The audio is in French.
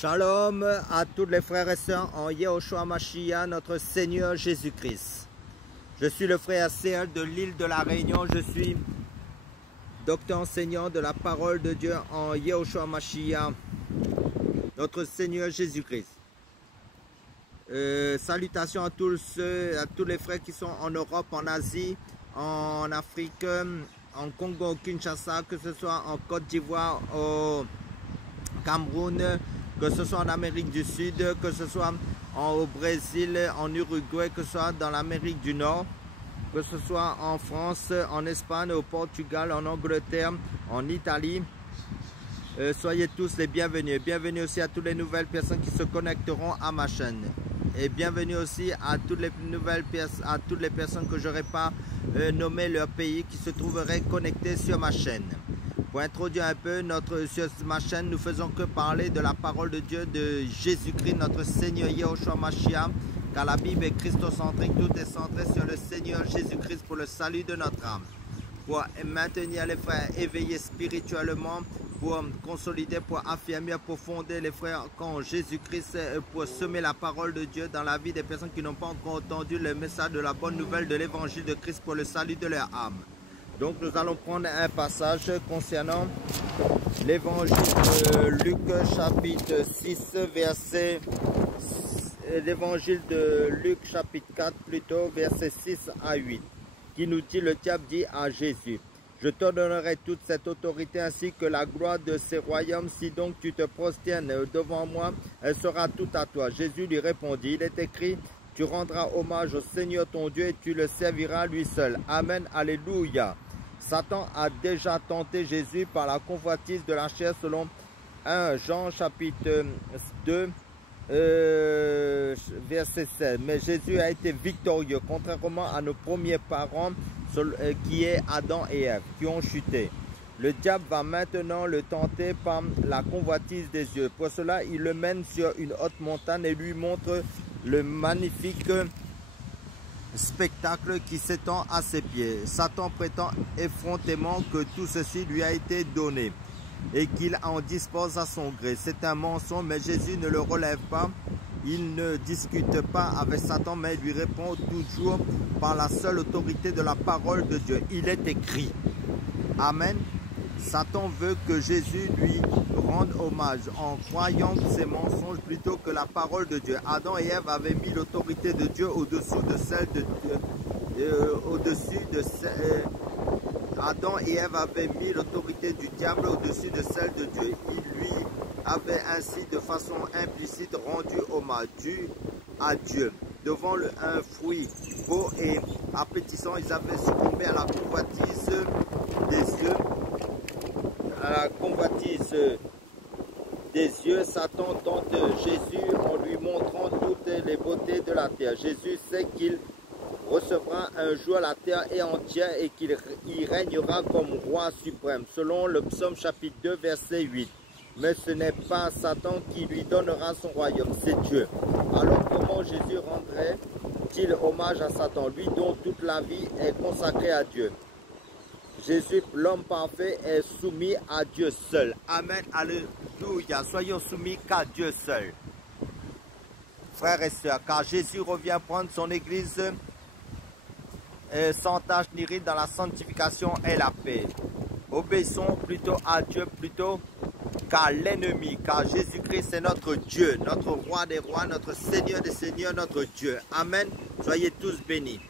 Shalom à tous les frères et sœurs en Yehoshua Mashiach, notre Seigneur Jésus-Christ. Je suis le frère CL de l'île de la Réunion. Je suis docteur enseignant de la parole de Dieu en Yehoshua Mashiach, notre Seigneur Jésus-Christ. Salutations à tous les frères qui sont en Europe, en Asie, en Afrique, en Congo, Kinshasa, que ce soit en Côte d'Ivoire, au Cameroun, que ce soit en Amérique du Sud, que ce soit au Brésil, en Uruguay, que ce soit dans l'Amérique du Nord, que ce soit en France, en Espagne, au Portugal, en Angleterre, en Italie. Soyez tous les bienvenus. Bienvenue aussi à toutes les nouvelles personnes qui se connecteront à ma chaîne. Et bienvenue aussi à toutes les personnes que je n'aurais pas nommé leur pays qui se trouveraient connectées sur ma chaîne. Pour introduire un peu sur ma chaîne, nous faisons que parler de la parole de Dieu, de Jésus-Christ, notre Seigneur Yehoshua Mashiach, car la Bible est christocentrique, tout est centré sur le Seigneur Jésus-Christ pour le salut de notre âme. Pour maintenir les frères éveillés spirituellement, pour consolider, pour affirmer, pour fonder les frères quand Jésus-Christ, pour semer la parole de Dieu dans la vie des personnes qui n'ont pas encore entendu le message de la bonne nouvelle de l'évangile de Christ pour le salut de leur âme. Donc nous allons prendre un passage concernant l'évangile de Luc chapitre 6 verset, l'évangile de Luc chapitre 4 plutôt verset 6 à 8 qui nous dit, le diable dit à Jésus, je te donnerai toute cette autorité ainsi que la gloire de ces royaumes, si donc tu te prosternes devant moi, elle sera toute à toi. Jésus lui répondit, il est écrit, tu rendras hommage au Seigneur ton Dieu et tu le serviras lui seul. Amen, alléluia. Satan a déjà tenté Jésus par la convoitise de la chair selon 1 Jean chapitre 2 verset 16. Mais Jésus a été victorieux, contrairement à nos premiers parents qui est Adam et Ève, qui ont chuté. Le diable va maintenant le tenter par la convoitise des yeux. Pour cela, il le mène sur une haute montagne et lui montre le magnifique spectacle qui s'étend à ses pieds. Satan prétend effrontément que tout ceci lui a été donné et qu'il en dispose à son gré. C'est un mensonge, mais Jésus ne le relève pas. Il ne discute pas avec Satan, mais lui répond toujours par la seule autorité de la parole de Dieu. Il est écrit. Amen. Satan veut que Jésus lui rende hommage en croyant ces mensonges plutôt que la parole de Dieu. Adam et Ève avaient mis l'autorité de Dieu au-dessous de celle de Adam et Ève avaient mis l'autorité du diable au-dessus de celle de Dieu. Ils lui avaient ainsi de façon implicite rendu hommage dû à Dieu. Devant un fruit beau et appétissant, ils avaient succombé à la convoitise des yeux. À la convoitise des yeux, Satan tente Jésus en lui montrant toutes les beautés de la terre. Jésus sait qu'il recevra un jour la terre et entière et qu'il y régnera comme roi suprême, selon le psaume chapitre 2 verset 8. Mais ce n'est pas Satan qui lui donnera son royaume, c'est Dieu. Alors comment Jésus rendrait-il hommage à Satan, lui dont toute la vie est consacrée à Dieu? Jésus, l'homme parfait, est soumis à Dieu seul. Amen, alléluia. Soyons soumis qu'à Dieu seul. Frères et sœurs, car Jésus revient prendre son église sans tache ni ride dans la sanctification et la paix. Obéissons plutôt à Dieu plutôt qu'à l'ennemi, car Jésus-Christ est notre Dieu, notre roi des rois, notre Seigneur des seigneurs, notre Dieu. Amen. Soyez tous bénis.